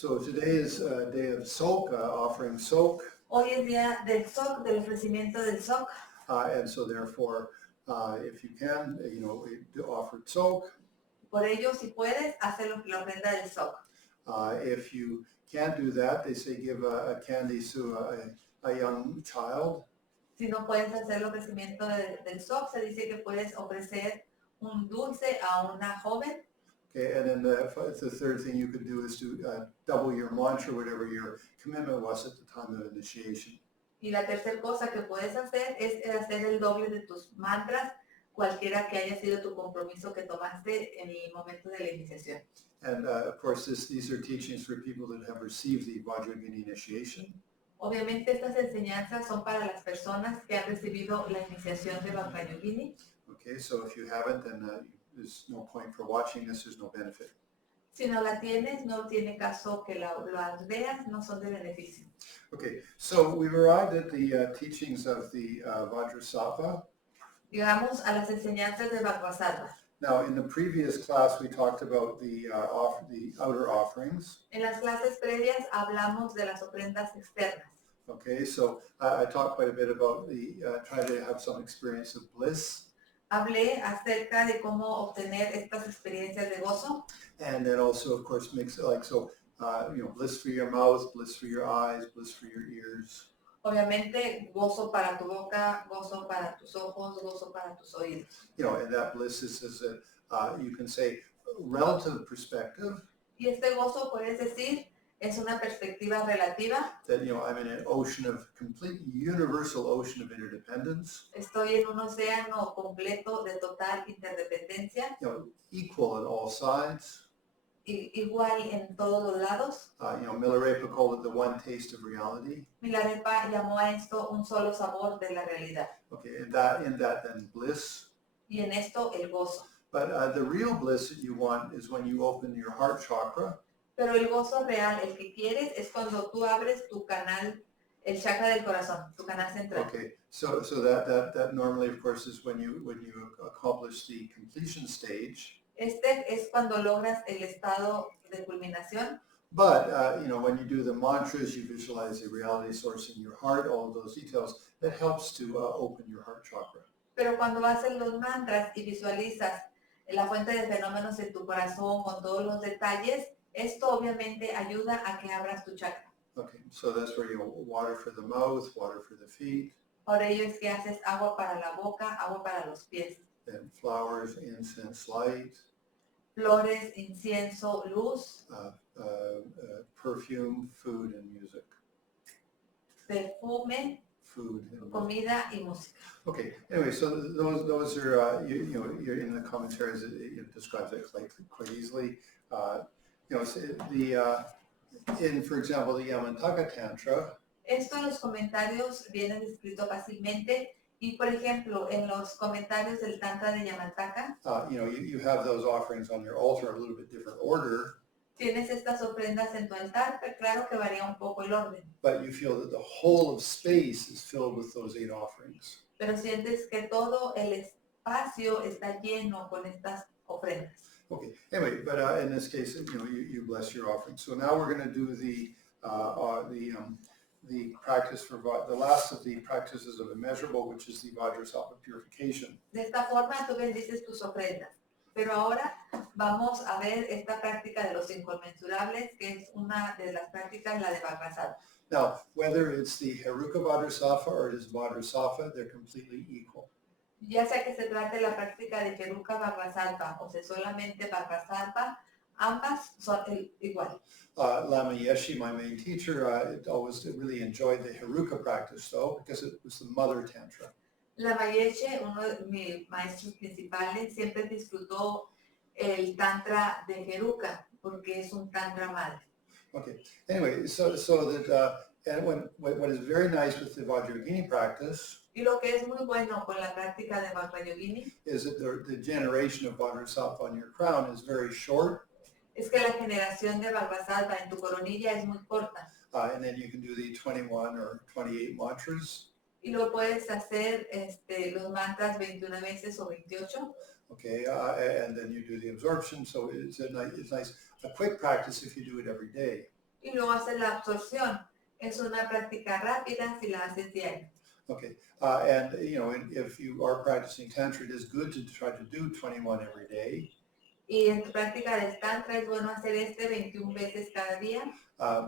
So today is a day of soak, offering soak. Hoy es día del SOC, del ofrecimiento del SOC. And so therefore, if you can, offer soak. Por ello, si puedes, hacer la ofrenda del SOC. If you can't do that, they say give a candy to a young child. Si no puedes hacer el ofrecimiento del SOC, se dice que puedes ofrecer un dulce a una joven. Okay, and then the third thing you could do is to double your mantra, whatever your commitment was at the time of initiation. Y la tercera cosa que puedes hacer es hacer el doble de tus mantras, cualquiera que haya sido tu compromiso que tomaste en el momento de la iniciación. And of course, these are teachings for people that have received the Vajrayogini initiation. Obviamente estas enseñanzas son para las personas que han recibido la iniciación de Vajrayogini. Okay, so if you haven't, then there's no point for watching this, there's no benefit. Si no la tienes, no tiene caso que las veas, no son de beneficio. Okay, so we've arrived at the teachings of the Vajrasattva. Llegamos a las enseñanzas de Vajrasattva. Now, in the previous class, we talked about the outer offerings. En las clases previas hablamos de las ofrendas externas. Okay, so I talked quite a bit about trying to have some experience of bliss. Hablé acerca de cómo obtener estas experiencias de gozo. And then also, of course, mix it like so, bliss for your mouth, bliss for your eyes, bliss for your ears. Obviamente, gozo para tu boca, gozo para tus ojos, gozo para tus oídos. And that bliss is you can say, relative perspective. Y este gozo, puedes decir, es una perspectiva relativa. That, I'm in an ocean of complete universal ocean of interdependence. Estoy en un océano completo de total interdependencia. Equal on all sides. Igual en todos los lados. Milarepa called it the one taste of reality. Milarepa llamó a esto un solo sabor de la realidad. Okay, in that then bliss. Y en esto el gozo. But the real bliss that you want is when you open your heart chakra. Pero el gozo real, el que quieres, es cuando tú abres tu canal, el chakra del corazón, tu canal central. Okay, so that normally, of course, is when you accomplish the completion stage. Este es cuando logras el estado de culminación. But, when you do the mantras, you visualize the reality source in your heart, all of those details, that helps to open your heart chakra. Pero cuando haces los mantras y visualizas la fuente de fenómenos en tu corazón con todos los detalles, esto obviamente ayuda a que abras tu chakra. Okay, so that's where water for the mouth, water for the feet. Por ello es que haces agua para la boca, agua para los pies. Then flowers, incense, light. Flores, incienso, luz. Perfume, food, and music. Perfume, food, and comida y música. Okay. Anyway, so those are you're in the commentaries. It describes it quite easily. For example, the Yamantaka Tantra. Esto en los comentarios viene descrito fácilmente. Y, por ejemplo, en los comentarios del Tantra de Yamantaka, you have those offerings on your altar, a little bit different order. Tienes estas ofrendas en tu altar, pero claro que varía un poco el orden. But you feel that the whole of space is filled with those 8 offerings. Pero sientes que todo el espacio está lleno con estas ofrendas. Okay. Anyway, but in this case, you bless your offering. So now we're going to do the practice for the last of the practices of immeasurable, which is the Vajrasattva purification. De esta forma tú bendices tus ofrendas. Pero ahora vamos a ver esta práctica de los inconmensurables, que es una de las prácticas, la de Vajrasattva. Now, whether it's the Heruka Vajrasattva or it is Vajrasattva, they're completely equal. Ya sea que se trate de la práctica de Heruka Vajrasattva o sea solamente Vajrasattva, ambas son igual. Lama Yeshe, my main teacher, always really enjoyed the Heruka practice, though, because it was the mother tantra. Lama Yeshe, uno de mis maestros principales, siempre disfrutó el tantra de Heruka, porque es un tantra madre. Okay. Anyway, so that and what is very nice with the Vajrayogini practice. Y lo que es muy bueno con la práctica de Vajrayogini is that the generation of Vajrasattva on your crown is very short. Es que la generación de Vajrasattva en tu coronilla es muy corta. And then you can do the 21 or 28 mantras. Y lo puedes hacer los mantras 21 veces o 28. Okay, and then you do the absorption. So it's nice. A quick practice if you do it every day. y luego haces la absorción. Es una práctica rápida si la haces diario. Okay, and if you are practicing Tantra, it is good to try to do 21 every day. Y en tu práctica del Tantra es bueno hacer 21 veces cada día.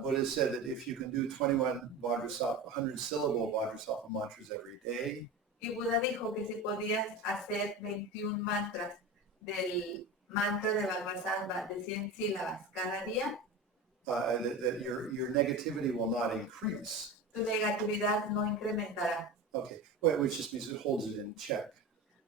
Buddha said that if you can do 21 Vajrasattva, 100-syllable Vajrasattva mantras every day, Y Buda dijo que si podías hacer 21 mantras del mantra de Vajrasattva de 100 sílabas cada día, that your negativity will not increase. tu negatividad no incrementará. Okay, well, which just means it holds it in check.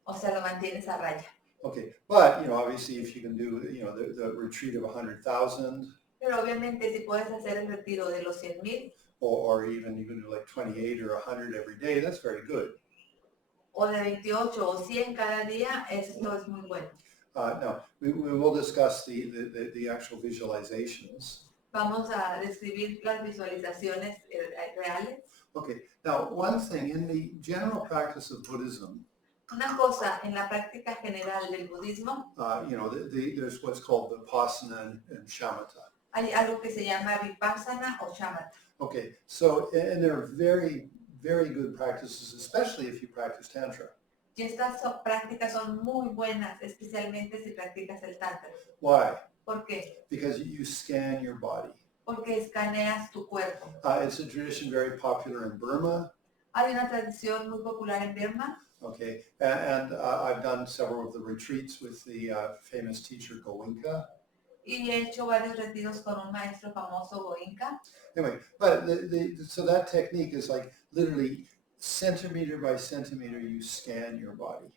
O sea, lo mantienes a raya. Okay, but obviously if you can do the retreat of 100,000, Pero obviamente si puedes hacer el retiro de los 100,000 or even you can do like 28 or 100 every day, that's very good. o de 28 o 100 cada día, esto es muy bueno. Now, we will discuss the actual visualizations. Vamos a describir las visualizaciones reales. Okay, now one thing in the general practice of Buddhism, Una cosa en la práctica general del budismo, there's what's called Vipassana and Shamatha. hay algo que se llama Vipassana o Shamatha. Okay, so, and they're very, very good practices, especially if you practice Tantra. Y estas prácticas son muy buenas, especialmente si practicas el Tantra. Why? ¿Por qué? Because you scan your body. Porque escaneas tu cuerpo. It's a tradition very popular in Burma. Hay una tradición muy popular en Burma. Okay, and I've done several of the retreats with the famous teacher Goenka. Y he hecho varios retiros con un maestro famoso, Goenka. Anyway, but so that technique is like literally centimeter by centimeter you scan your body.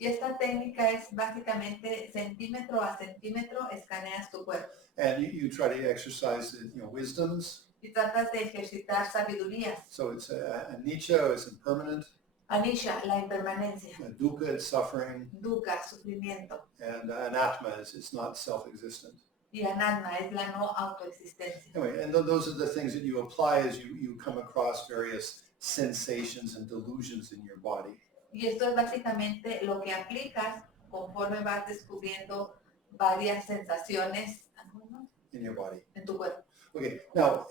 Y esta técnica es básicamente centímetro a centímetro escaneas tu cuerpo. And you try to exercise the wisdoms. Y tratas de ejercitar sabidurías. So it's anicca, it's impermanent. Anisha, la impermanencia. Dukkha, it's suffering. Dukkha, sufrimiento. And anatma is it's not self-existent. Y anatma es la no autoexistencia. Anyway, and those are the things that you apply as you come across various sensations and delusions in your body. Y esto es básicamente lo que aplicas conforme vas descubriendo varias sensaciones In your body. en tu cuerpo. Okay, now,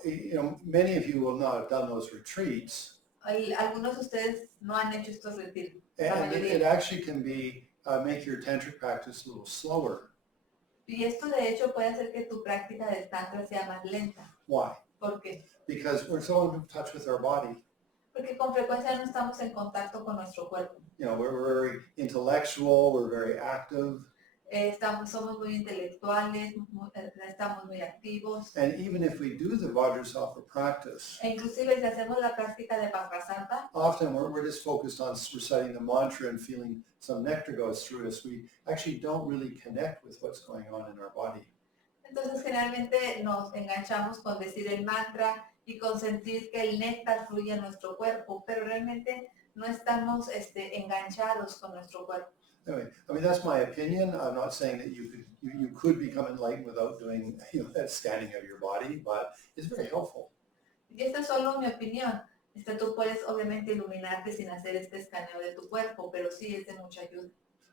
many of you will not have done those retreats. Algunos de ustedes no han hecho estos retiros. And it actually can be, make your tantric practice a little slower. Y esto de hecho puede hacer que tu práctica del tantra sea más lenta. Why? ¿Por qué? Because we're so in touch with our body. Porque con frecuencia no estamos en contacto con nuestro cuerpo. We're very intellectual, we're very active. Somos muy intelectuales, estamos muy activos. And even if we do the Vajrasattva practice, E inclusive si hacemos la práctica de Vajrasattva, often we're just focused on reciting the mantra and feeling some nectar goes through us. We actually don't really connect with what's going on in our body. entonces generalmente nos enganchamos con decir el mantra y con sentir que el néctar fluye en nuestro cuerpo, pero realmente no estamos enganchados con nuestro cuerpo. Anyway, I mean, that's my opinion. I'm not saying that you could become enlightened without doing that scanning of your body, but it's very helpful. Y esta es solo mi opinión. Tú puedes obviamente iluminarte sin hacer este escaneo de tu cuerpo, pero sí es de mucha ayuda.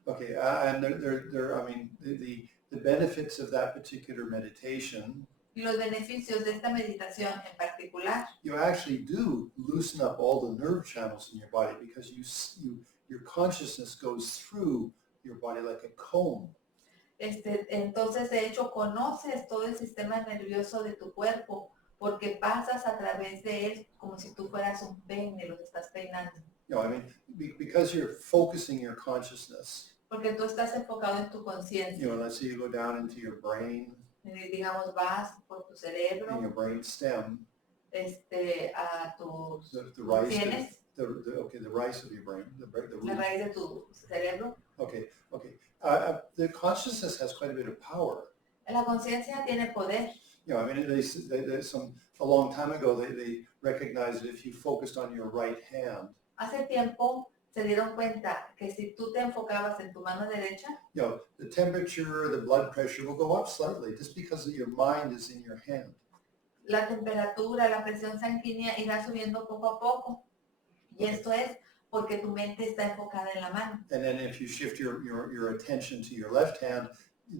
Okay, and I mean, the benefits of that particular meditation, Y los beneficios de esta meditación en particular, you actually do loosen up all the nerve channels in your body because your consciousness goes through your body like a comb. Entonces, de hecho, conoces todo el sistema nervioso de tu cuerpo porque pasas a través de él como si tú fueras un peine, lo estás peinando. I mean, because you're focusing your consciousness. Porque tú estás enfocado en tu conciencia. Let's say you go down into your brain. Digamos, vas por tu cerebro. In your brain stem. A tus the rice. sienes. The rice of your brain. La raíz de tu cerebro. Okay. The consciousness has quite a bit of power. La conciencia tiene poder. I mean, a long time ago, they recognized that if you focused on your right hand. Hace tiempo se dieron cuenta que si tú te enfocabas en tu mano derecha, the temperature, the blood pressure will go up slightly just because your mind is in your hand. La temperatura, la presión sanguínea irá subiendo poco a poco. Y esto es porque tu mente está enfocada en la mano. And then if you shift your attention to your left hand,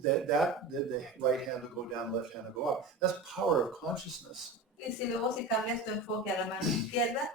the right hand will go down, left hand will go up. That's power of consciousness. Y si cambias tu enfoque a la mano izquierda,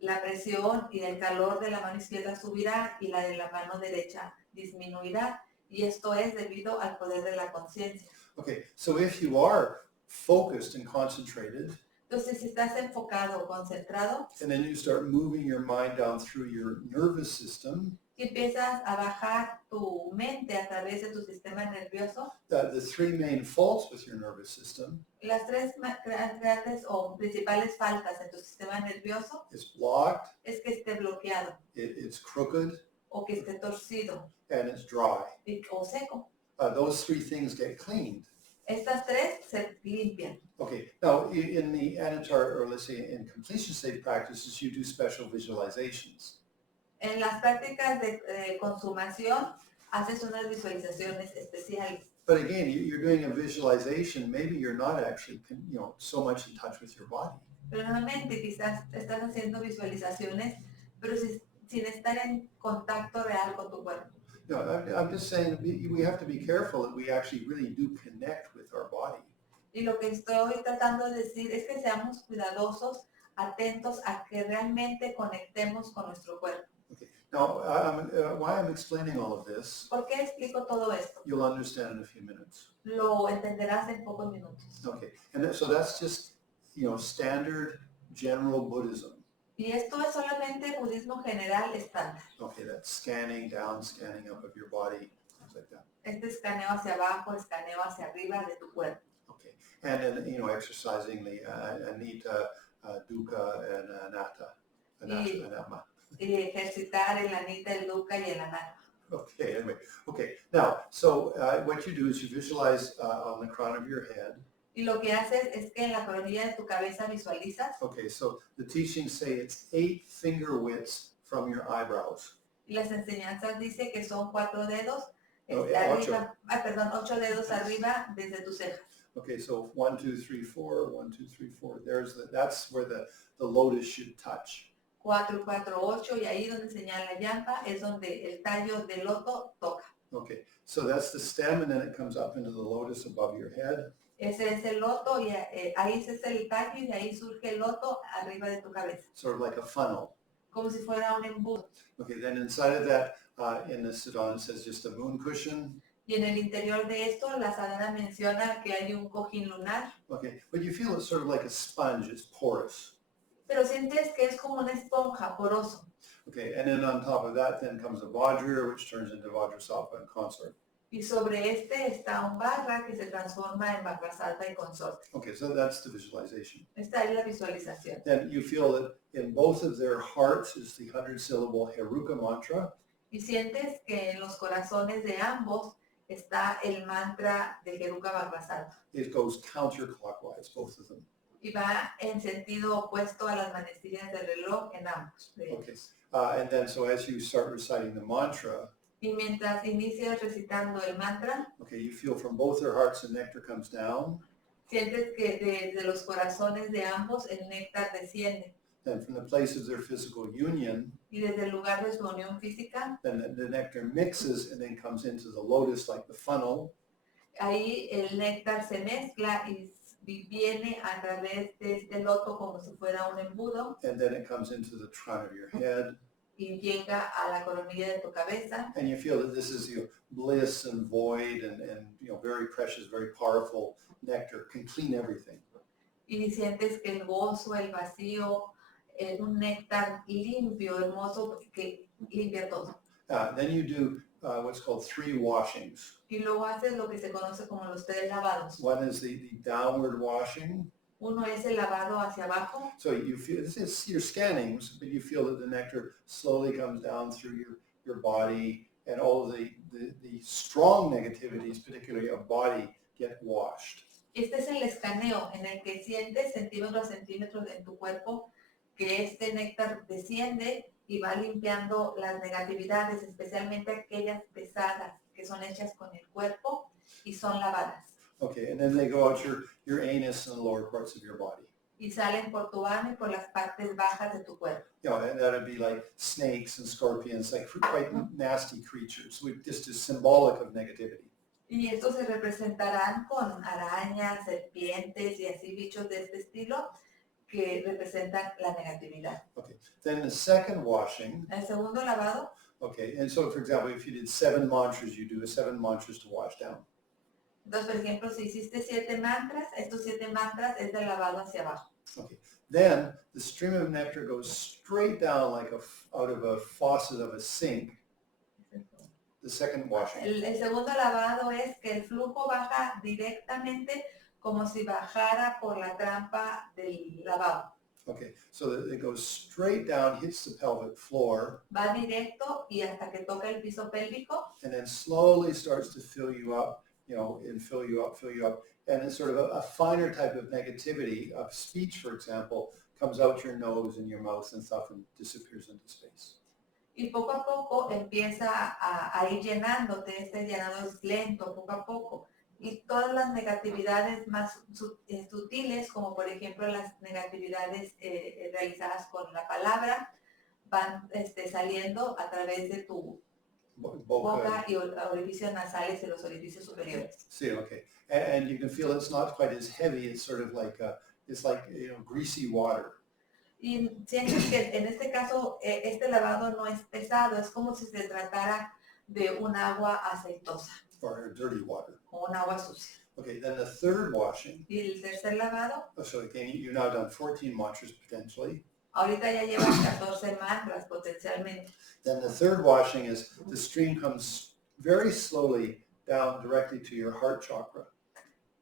la presión y el calor de la mano izquierda subirá y la de la mano derecha disminuirá. Y esto es debido al poder de la conciencia. Okay, so if you are focused and concentrated, Entonces, si estás enfocado o concentrado, and then you start moving your mind down through your nervous system, y empiezas a bajar tu mente a través de tu sistema nervioso, the three main faults with your nervous system las tres grandes o principales faltas en tu sistema nervioso is blocked, es que esté bloqueado it's crooked, o que esté torcido and it's dry. o seco. Those three things get cleaned. Estas tres se limpian. Okay, now in the Anatar, or let's say in completion state practices, you do special visualizations. En las prácticas de consumación haces unas visualizaciones especiales. But again, you're doing a visualization, maybe you're not actually, so much in touch with your body. Pero nuevamente quizás estás haciendo visualizaciones, pero sin estar en contacto real con tu cuerpo. No, I'm just saying we have to be careful that we actually really do connect with our body. Y lo que estoy tratando de decir es que seamos cuidadosos, atentos a que realmente conectemos con nuestro cuerpo. Okay. Now, why I'm explaining all of this, ¿Por qué explico todo esto? you'll understand in a few minutes. Lo entenderás en pocos minutos. Okay, and so that's just, standard general Buddhism. Y esto es solamente budismo general estándar. Okay, that's scanning down, scanning up of your body, things like that. Este escaneo hacia abajo, escaneo hacia arriba de tu cuerpo. Okay, and then, exercising the anita, dukkha, and anatta, anatma. Y ejercitar el anita, el dukkha y el anatta. Okay, anyway, okay. Now, so what you do is you visualize on the crown of your head. Y lo que haces es que en la coronilla de tu cabeza visualizas. Okay, so the teachings say it's 8 finger widths from your eyebrows. Y las enseñanzas dice que son 4 dedos arriba. 8 dedos arriba desde tus cejas. Okay, so 1, 2, 3, 4, 1, 2, 3, 4. That's where the lotus should touch. 4, 4, 8 y ahí donde señala la yampa es donde el tallo del loto toca. Okay, so that's the stem, and then it comes up into the lotus above your head. Ese es el loto y ahí ese es el tallo y de ahí surge el loto arriba de tu cabeza. Sort of like a funnel. Como si fuera un embudo. Okay, then inside of that, in the Siddhanta, it says just a moon cushion. Y en el interior de esto, la sadhana menciona que hay un cojín lunar. Okay, but you feel it's sort of like a sponge, it's porous. Pero sientes que es como una esponja poroso. Okay, and then on top of that then comes a Vajra, which turns into Vajrasattva and consort. Y sobre este está un Vajra que se transforma en Vajrasattva y consorte. Okay, so that's the visualization. Esta es la visualización. Then you feel that in both of their hearts is the 100-syllable Heruka mantra. Y sientes que en los corazones de ambos está el mantra del Heruka Vajrasattva. It goes counterclockwise, both of them. Y va en sentido opuesto a las manecillas del reloj en ambos. Okay, and then so as you start reciting the mantra, Y mientras inicias recitando el mantra, okay, you feel from both their hearts the nectar comes down. sientes que desde los corazones de ambos el néctar desciende. Then from the place of their physical union, Y desde el lugar de su unión física, then the nectar mixes and then comes into the lotus like the funnel. ahí el néctar se mezcla y viene a través de este loto como si fuera un embudo And then it comes into the crown of your head. y llega a la coronilla de tu cabeza. And you feel that this is bliss and void and very precious, very powerful nectar, can clean everything. Y sientes que el gozo, el vacío, un néctar limpio, hermoso, que limpia todo. Then you do what's called 3 washings. Y luego haces lo que se conoce como los 3 lavados. One is the downward washing. Uno es el lavado hacia abajo. So you feel, it's your scannings, but you feel that the nectar slowly comes down through your body, and all of the strong negativities, particularly of body, get washed. Este es el escaneo en el que sientes centímetro a centímetro en tu cuerpo que este néctar desciende y va limpiando las negatividades, especialmente aquellas pesadas que son hechas con el cuerpo y son lavadas. Okay, and then they go out your anus and the lower parts of your body. Y salen por tu ano y por las partes bajas de tu cuerpo. And that would be like snakes and scorpions, like quite nasty creatures, just as symbolic of negativity. Y estos se representarán con arañas, serpientes y así bichos de este estilo que representan la negatividad. Okay. Then the second washing, El segundo lavado, okay, and so for example, if you did 7 mantras, you do 7 mantras to wash down. entonces por ejemplo, si hiciste 7 mantras, estos 7 mantras es de lavado hacia abajo. Okay. Then the stream of nectar goes straight down like out of a faucet of a sink. The second washing. El segundo lavado es que el flujo baja directamente como si bajara por la trampa del lavado. Okay, so that it goes straight down, hits the pelvic floor, Va directo y hasta que toca el piso pélvico and then slowly starts to fill you up, and fill you up, and it's sort of a finer type of negativity of speech, for example, comes out your nose and your mouth and stuff and disappears into space. y poco a poco empieza a ir llenándote, este llenado es lento, poco a poco. Y todas las negatividades más sutiles, como por ejemplo las negatividades realizadas con la palabra, van saliendo a través de tu boca y orificios nasales y los orificios superiores. See, okay. And you can feel it's not quite as heavy, it's sort of like, greasy water. Y sientes que en este caso este lavado no es pesado, es como si se tratara de un agua aceitosa. Or dirty water. O un agua sucia. Okay, then the third washing. Y el tercer lavado. So again, you've now done 14 mantras potentially. Ahorita ya llevas 14 mantras potencialmente. Then the third washing is the stream comes very slowly down directly to your heart chakra.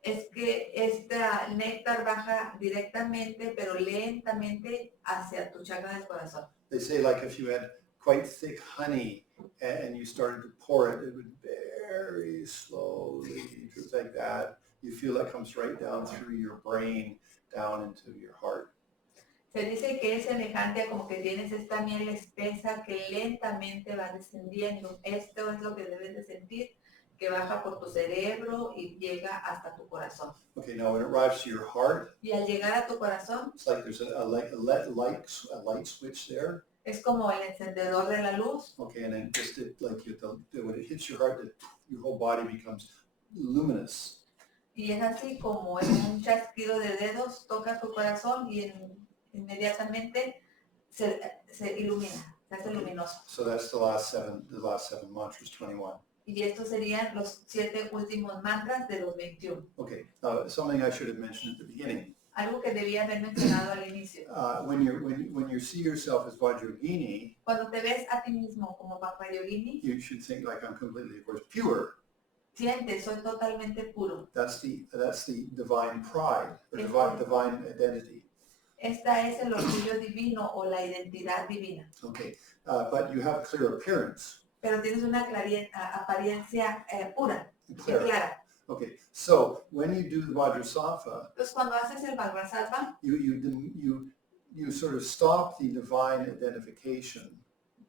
Es que esta néctar baja directamente, pero lentamente hacia tu chakra del corazón. They say like if you had quite thick honey and you started to pour it, it would very slowly, just like that. You feel that comes right down through your brain, down into your heart. Se dice que es semejante a como que tienes esta miel espesa que lentamente va descendiendo. Esto es lo que debes de sentir, que baja por tu cerebro y llega hasta tu corazón. Okay, now when it arrives to your heart, y al llegar a tu corazón, it's like there's a light switch there. Es como el encendedor de la luz. Okay, and then just when it hits your heart, your whole body becomes luminous. Y es así como en un chasquido de dedos toca tu corazón y inmediatamente se ilumina, se hace luminoso. So that's the last seven mantras, 21. Y estos serían los 7 últimos mantras de los 21. Okay, something I should have mentioned at the beginning. Algo que debía haber mencionado al inicio. When you see yourself as Vajrayogini, cuando te ves a ti mismo como Vajrayogini, you should think like I'm completely, of course, pure. Sientes, soy totalmente puro. That's the divine pride, or divine identity. Esta es el orgullo divino o la identidad divina. Okay, but you have a clear appearance. Pero tienes una apariencia pura, clara. Okay, so when you do the Vajrasattva, entonces cuando haces el Vajrasattva, you sort of stop the divine identification.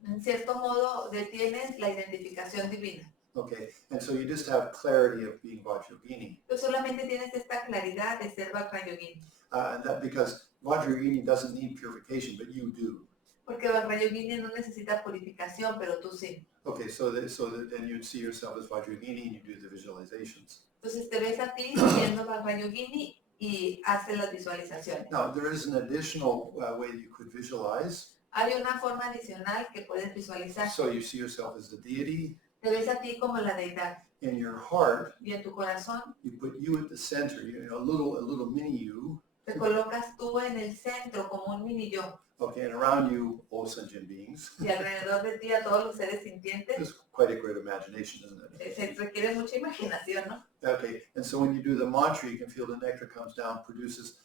En cierto modo detienes la identificación divina. Okay, and so you just have clarity of being Vajrayogini. Tú solamente tienes esta claridad de ser Vajrayogini. And that because Vajrayogini doesn't need purification, but you do. Porque Vajrayogini no necesita purificación, pero tú sí. Okay, so then you'd see yourself as Vajrayogini and you do the visualizations. Entonces te ves a ti siendo Vajrayogini y haces las visualizaciones. Now, there is an additional way that you could visualize. Hay una forma adicional que puedes visualizar. So you see yourself as the deity. Te ves a ti como la deidad. In your heart, y en tu corazón, you put you at the center, a little mini you. Te colocas tú en el centro como un mini yo. Okay, and around you, all sentient beings. Y alrededor de ti a todos los seres sintientes. It's quite a great imagination, isn't it? Se requiere mucha imaginación, ¿no? Okay, and so when you do the mantra, you can feel the nectar comes down, produces,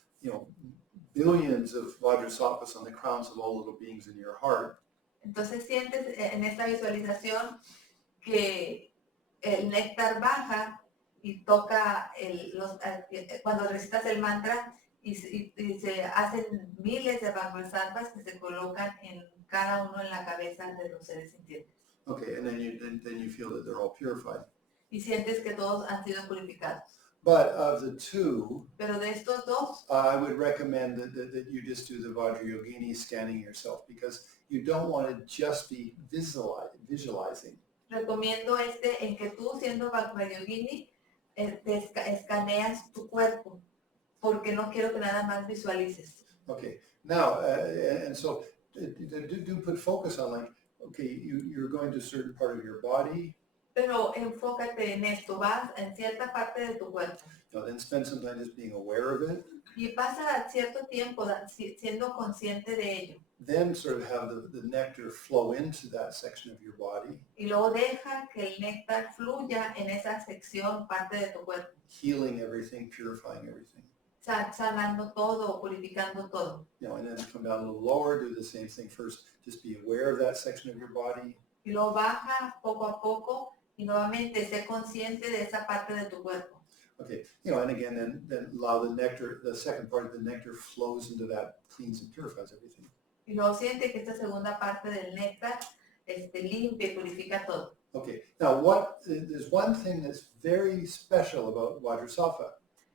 billions of Vajrasattvas on the crowns of all little beings in your heart. Entonces sientes en esta visualización que el néctar baja y toca cuando recitas el mantra y se hacen miles de Vajrasattvas que se colocan en cada uno en la cabeza de los seres sintientes. Okay, and then you feel that they're all purified. Y sientes que todos han sido purificados. But of the two, pero de estos dos, I would recommend that you just do the Vajrayogini scanning yourself because you don't want to just be visualizing. recomiendo en que tú, siendo Vajrayogini, escaneas tu cuerpo, porque no quiero que nada más visualices. Okay, now, and so do put focus on like, okay, you're going to a certain part of your body. Pero enfócate en esto, vas en cierta parte de tu cuerpo. Then spend some time just being aware of it. Y pasa cierto tiempo siendo consciente de ello. Then sort of have the nectar flow into that section of your body. Y luego deja que el néctar fluya en esa sección, parte de tu cuerpo. Healing everything, purifying everything. Sanando todo, purificando todo. And then come down a little lower, do the same thing first. Just be aware of that section of your body. Y luego baja poco a poco y nuevamente sé consciente de esa parte de tu cuerpo. Okay, and again, then allow the nectar, the second part of the nectar flows into that, cleans and purifies everything. Y luego siente que esta segunda parte del néctar limpia y purifica todo. Okay, now there's one thing that's very special about Vajrasattva.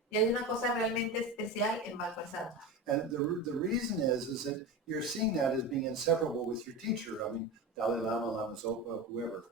Y hay una cosa realmente especial en Vajrasattva. And the reason is that you're seeing that as being inseparable with your teacher. I mean, Dalai Lama, Lama Zopa, whoever.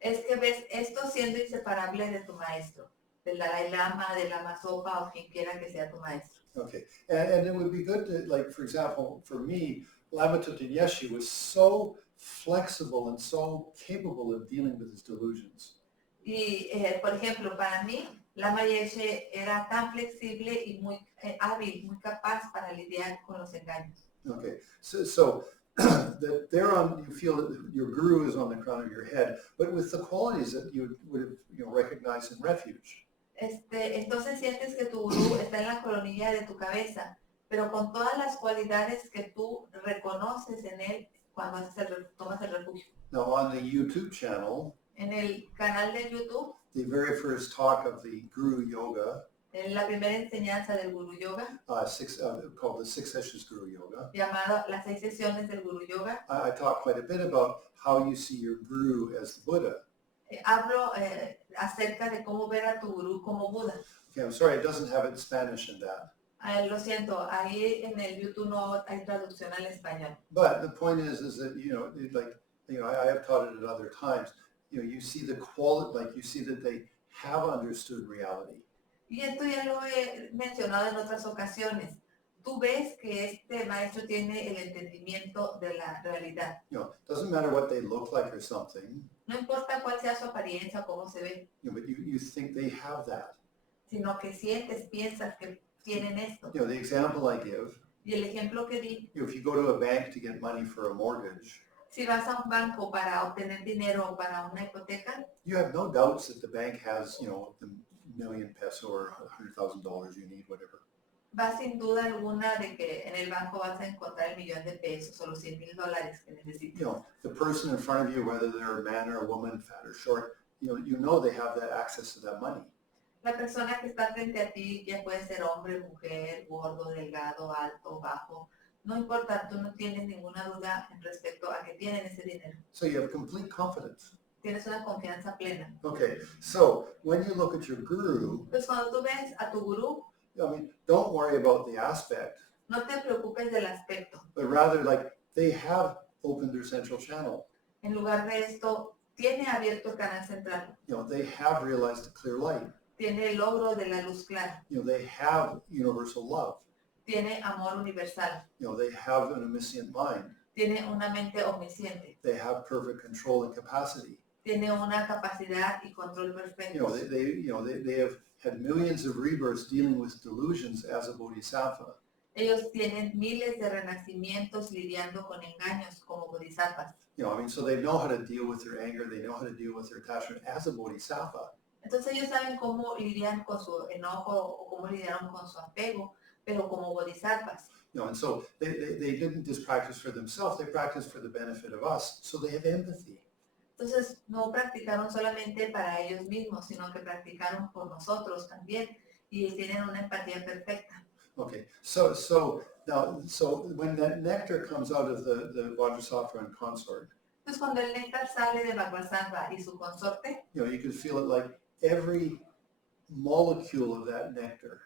Es que ves esto siendo inseparable de tu maestro, del Dalai Lama, del Lama Zopa o quien quiera que sea tu maestro. Okay, and it would be good to, like, for example, for me, Lama Tutanyeshe was so flexible and so capable of dealing with his delusions. Y, por ejemplo, para mí, Lama Yeshe era tan flexible y muy hábil, muy capaz para lidiar con los engaños. Okay, so that there on, you feel that your guru is on the crown of your head, but with the qualities that you would have recognized in refuge. Entonces sientes que tu gurú está en la coronilla de tu cabeza, pero con todas las cualidades que tú reconoces en él cuando tomas el refugio. Now on the YouTube channel, en el canal de YouTube, the very first talk of the Guru Yoga, en la primera enseñanza del Guru Yoga, called the 6 Sessions Guru Yoga, llamado las 6 sesiones del Guru Yoga, I talk quite a bit about how you see your Guru as the Buddha. Hablo acerca de cómo ver a tu gurú como Buda. Okay, I'm sorry, it doesn't have it in Spanish in that. Lo siento, ahí en el YouTube no hay traducción al español. But the point is that, I have taught it at other times. You see the quality, like you see that they have understood reality. Y esto ya lo he mencionado en otras ocasiones. Tú ves que este maestro tiene el entendimiento de la realidad. Doesn't matter what they look like or something. No importa cuál sea su apariencia o cómo se ve. But you think they have that. Sino que sientes, piensas que tienen esto. The example I give. Y el ejemplo que di. If you go to a bank to get money for a mortgage. Si vas a un banco para obtener dinero o para una hipoteca. You have no doubts that the bank has, the million peso or $100,000 you need, whatever. Vas sin duda alguna de que en el banco vas a encontrar el millón de pesos o los $100,000 que necesitas. The person in front of you, whether they're a man or a woman, fat or short, you know they have that access to that money. La persona que está frente a ti, ya puede ser hombre, mujer, gordo, delgado, alto, bajo, no importa, tú no tienes ninguna duda en respecto a que tienen ese dinero. So you have complete confidence. Tienes una confianza plena. Okay, so when you look at your guru, pues cuando tú ves a tu gurú, don't worry about the aspect. No te preocupes del aspecto. But rather, like, they have opened their central channel. En lugar de esto, tiene abierto el canal central. They have realized the clear light. Tiene el logro de la luz clara. They have universal love. Tiene amor universal. They have an omniscient mind. Tiene una mente omnisciente. They have perfect control and capacity. Tiene una capacidad y control perfecto. They have had millions of rebirths dealing with delusions as a bodhisattva. Ellos tienen miles de renacimientos lidiando con engaños como bodhisattvas. So they know how to deal with their anger. They know how to deal with their attachment as a bodhisattva. Entonces ellos saben cómo lidiar con su enojo o cómo lidiaron con su apego, pero como bodhisattvas. And so they didn't just practice for themselves. They practiced for the benefit of us. So they have empathy. Entonces no practicaron solamente para ellos mismos, sino que practicaron por nosotros también y tienen una empatía perfecta. Okay, so when that nectar comes out of the Vajrasattva and consort, Entonces cuando el néctar sale de Vajrasattva y su consorte, you can feel it like every molecule of that nectar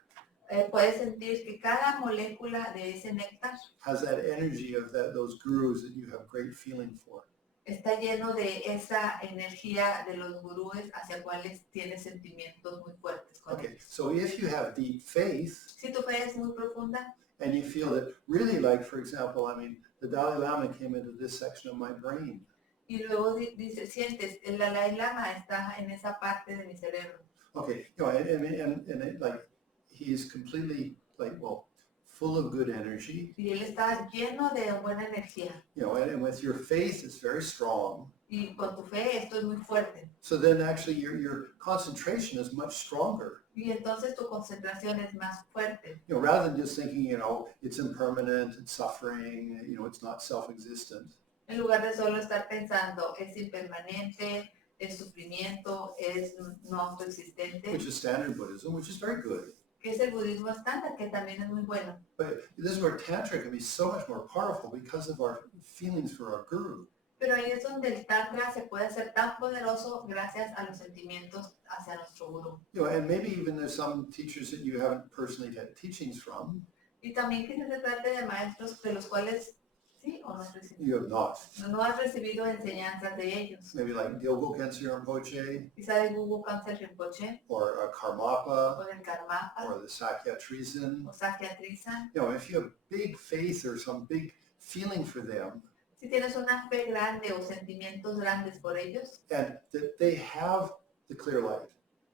puedes sentir que cada molécula de ese néctar has that energy of those gurus that you have great feeling for. está lleno de esa energía de los gurúes hacia cuales tienes sentimientos muy fuertes con Okay, ellos. so if you have deep faith Si tu fe es muy profunda and you feel that really, like, for example, I mean, the Dalai Lama came into this section of my brain. y luego dice, sientes, el Dalai Lama está en esa parte de mi cerebro. Okay, you know, and it, like, he is completely, like, well, full of good energy. Y él está lleno de buena energía. You know, and with your faith, it's very strong. Y con tu fe esto es muy fuerte. So then actually your concentration is much stronger. Y entonces tu concentración es más fuerte. You know, rather than just thinking, you know, it's impermanent, it's suffering, you know, it's not self-existent. En lugar de solo estar pensando, es impermanente, es sufrimiento, es no autoexistente, Which is standard Buddhism, which is very good. que es el budismo estándar, que también es muy bueno. But this is where Tantra can be so much more powerful because of our feelings for our guru. Pero ahí es donde el tantra se puede hacer tan poderoso gracias a los sentimientos hacia nuestro gurú. You know, and maybe even there's some teachers that you haven't personally had teachings from. Y también que se trate de maestros de los cuales sí o no has recibido. You have not. No has recibido enseñanzas de ellos. Maybe like Dilgo Khyentse Rinpoche, Quizá de Gugu Cancel Rinpoche, or Karmapa, o del Karmapa, or the Sakya Trizin. o Sakya Trizan. You know, if you have big faith or some big feeling for them, Si tienes una fe grande o sentimientos grandes por ellos, and that they have the clear light,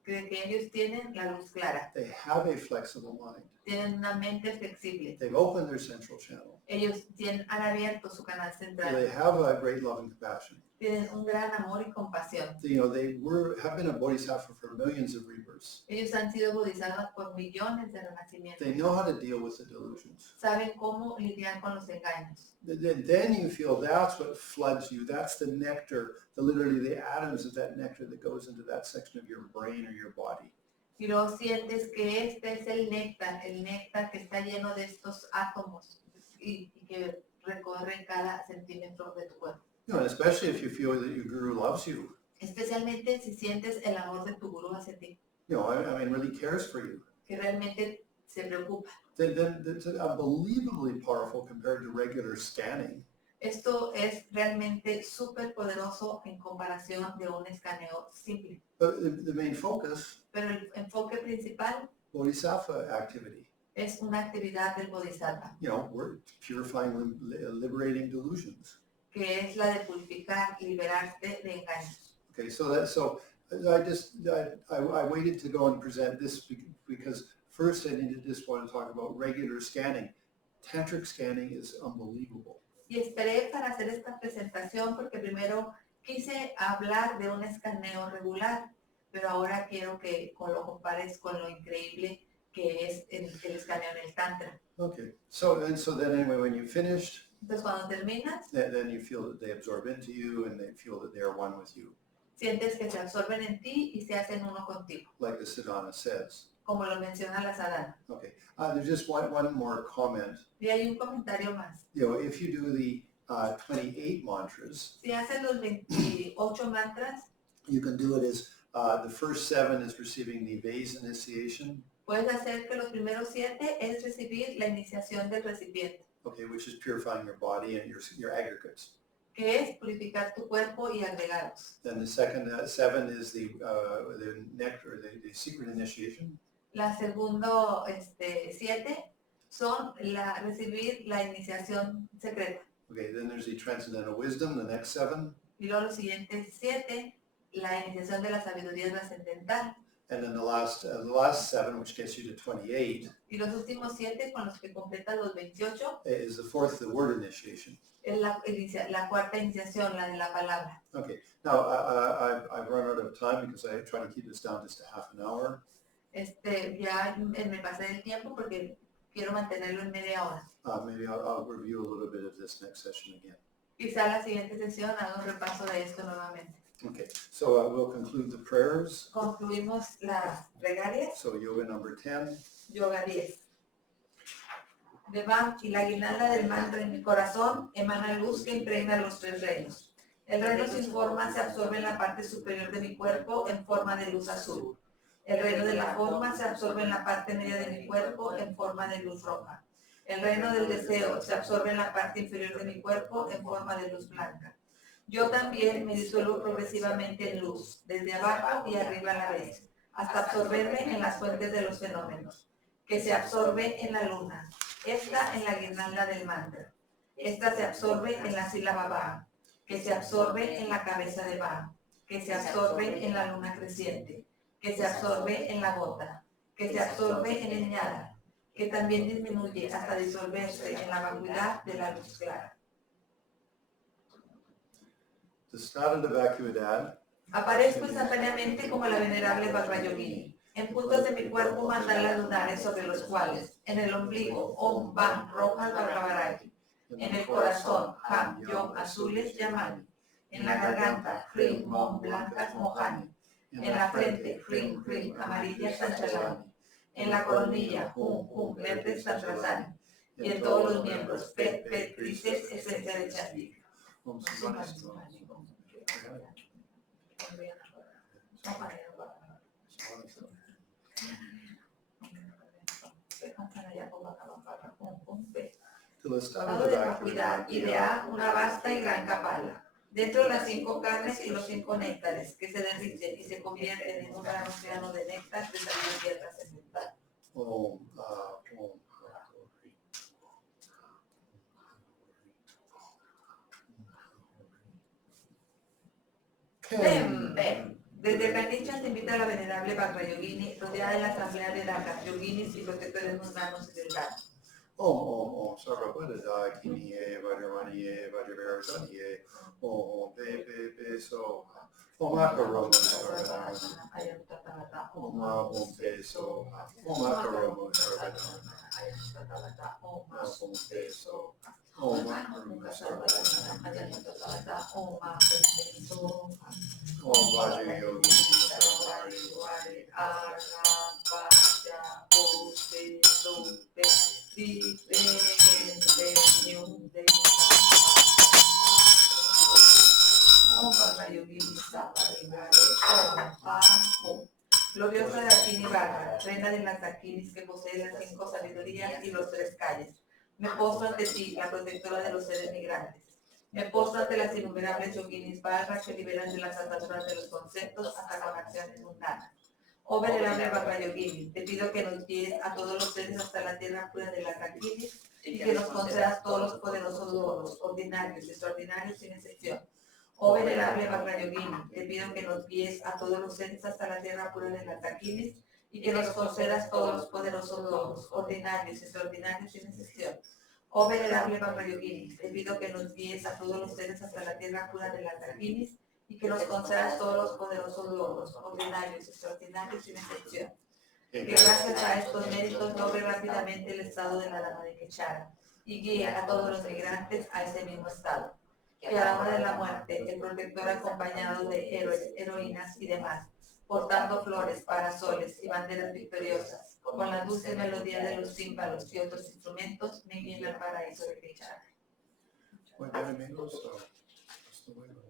cree que ellos tienen la luz clara, they have a flexible mind, tienen una mente flexible. they've opened their central channel, Ellos han abierto su canal they central, have a great love and compassion. tienen un gran amor y compasión. You know, they have been a bodhisattva for millions of rebirths. Ellos han sido bodhisattvas por millones de renacimientos. They know how to deal with the delusions. Saben cómo lidiar con los engaños. Then you feel that's what floods you. That's the nectar, literally the atoms of that nectar that goes into that section of your brain or your body. Y luego sientes que este es el néctar que está lleno de estos átomos y que recorre cada centímetro de tu cuerpo. You know, and especially if you feel that your guru loves you. Especialmente si sientes el amor de tu gurú hacia ti, You know, I mean, really cares for you. que realmente se preocupa. Then it's unbelievably powerful compared to regular scanning. Esto es realmente súper poderoso en comparación de un escaneo simple. But the main focus, Pero el enfoque principal bodhisattva activity. es una actividad del bodhisattva, You know, we're purifying, liberating delusions. que es la de purificar, liberarte de engaños. Okay, so I waited to go and present this because first I just want to talk about regular scanning. Tantric scanning is unbelievable. Y esperé para hacer esta presentación porque primero quise hablar de un escaneo regular, pero ahora quiero que lo compares con lo increíble que es el escaneo en el Tantra. Okay, so then anyway, when you finished, Entonces cuando terminas, then you feel that they absorb into you and they feel that they are one with you, sientes que se absorben en ti y se hacen uno contigo, like the Siddhana says. como lo menciona la sadhana. Okay, there's just one more comment. Y hay un comentario más. You know, if you do the 28 mantras, Si haces los 28 mantras, you can do it as the first 7 is receiving the vase initiation, puedes hacer que los primeros 7 es recibir la iniciación del recipiente, okay, which is purifying your body and your aggregates. que es purificar tu cuerpo y agregados. Then the second 7 is the nectar, the secret initiation. La segundo 7 son recibir la iniciación secreta. Okay, then there's the transcendental wisdom, the next 7. Y luego los siguientes 7, la iniciación de la sabiduría trascendental. And then the last 7, which gets you to 28, Y los últimos 7, con los que completan los 28, is the fourth, the word initiation. es la cuarta iniciación, la de la palabra. Okay, now I've run out of time because I try to keep this down just to half an hour. Ya me pasé del tiempo porque quiero mantenerlo en media hora. Maybe I'll review a little bit of this next session again. Quizá la siguiente sesión haga un repaso de esto nuevamente. Okay, so we'll conclude the prayers. Concluimos las plegarias. So yoga number 10. Yoga 10. Devam y la guirnalda del mantra en mi corazón emana luz que impregna los 3 reinos. El reino sin forma se absorbe en la parte superior de mi cuerpo en forma de luz azul. El reino de la forma se absorbe en la parte media de mi cuerpo en forma de luz roja. El reino del deseo se absorbe en la parte inferior de mi cuerpo en forma de luz blanca. Yo también me disuelvo progresivamente en luz, desde abajo y arriba a la vez, hasta absorberme en las fuentes de los fenómenos, que se absorbe en la luna, esta en la guirnalda del mantra, esta se absorbe en la sílaba Ba, que se absorbe en la cabeza de Ba, que se absorbe en la luna creciente, que se absorbe en la gota, que se absorbe en el ñara, que también disminuye hasta disolverse en la vacuidad de la luz clara. To start in the vacuidad, Aparezco instantáneamente como la venerable Vajra Yogini, en puntos de mi cuerpo mandalas lunares sobre los cuales, en el ombligo, Om, Bam, rojas Vajravaraki, en el corazón, Ham, Yom, azules, Yamani, en la garganta, Hrim, Mom, blancas, Mohani, en la frente, Hrim, Hrim, amarillas, Sanchalani, en la coronilla, Hum, Hum, verdes, Santrasani, y en todos los miembros, Pet, Pet, grises, esencia de Chandik. Estado de vacuidad idea una vasta y gran capala. Dentro de las 5 carnes y los 5 néctares que se derriten y se convierten en un gran océano de néctar de salir tierra trascendental. Ven, ven. Desde Kanicha se invita a la venerable Vajra Yogini, rodeada de la asamblea de Dakas, yoginis y protectores mundanos y delgados. Om Sarvabhuta Kiniye Vajramaniye Vajrasattva Om Pe Soha Om Akaromo Sarvadharana Om Pe Soha Om Akaromo Sarvadharana Om Pe Soha Om Akaromo Sarvadharana Om Vajra Yogini Sarvari Vari Arapaya Ose Sope Gloriosa Dakini Vajra, reina de las Dakinis que posee las 5 sabidurías y los 3 calles. Me postro ante ti, la protectora de los seres migrantes. Me postro ante las innumerables yoginis Vajra que liberan de las ataduras de los conceptos hasta con acciones mundanas. Oh venerable Vajra Yogini, te pido que nos guíes a todos los seres hasta la tierra pura de las Dakinis y que nos concedas todos los poderosos logros, ordinarios y extraordinarios sin excepción. Oh venerable Vajra Yogini, te pido que nos guíes a todos los seres hasta la tierra pura de las Dakinis y que nos concedas todos los poderosos logros, ordinarios y extraordinarios sin excepción. Oh venerable Vajra Yogini, te pido que nos guíes a todos los seres hasta la tierra pura de las Dakinis y que nos concedas todos los poderosos logros, ordinarios y extraordinarios sin excepción. Que gracias a estos méritos logre rápidamente el estado de la dama de Quechara y guíe a todos los migrantes a ese mismo estado. Que a la hora de la muerte, el protector acompañado de héroes, heroínas y demás, portando flores, parasoles y banderas victoriosas, con la dulce melodía de los címbalos y otros instrumentos, me guíe al paraíso de Quechara. Muy bien, amigos. Hasta luego.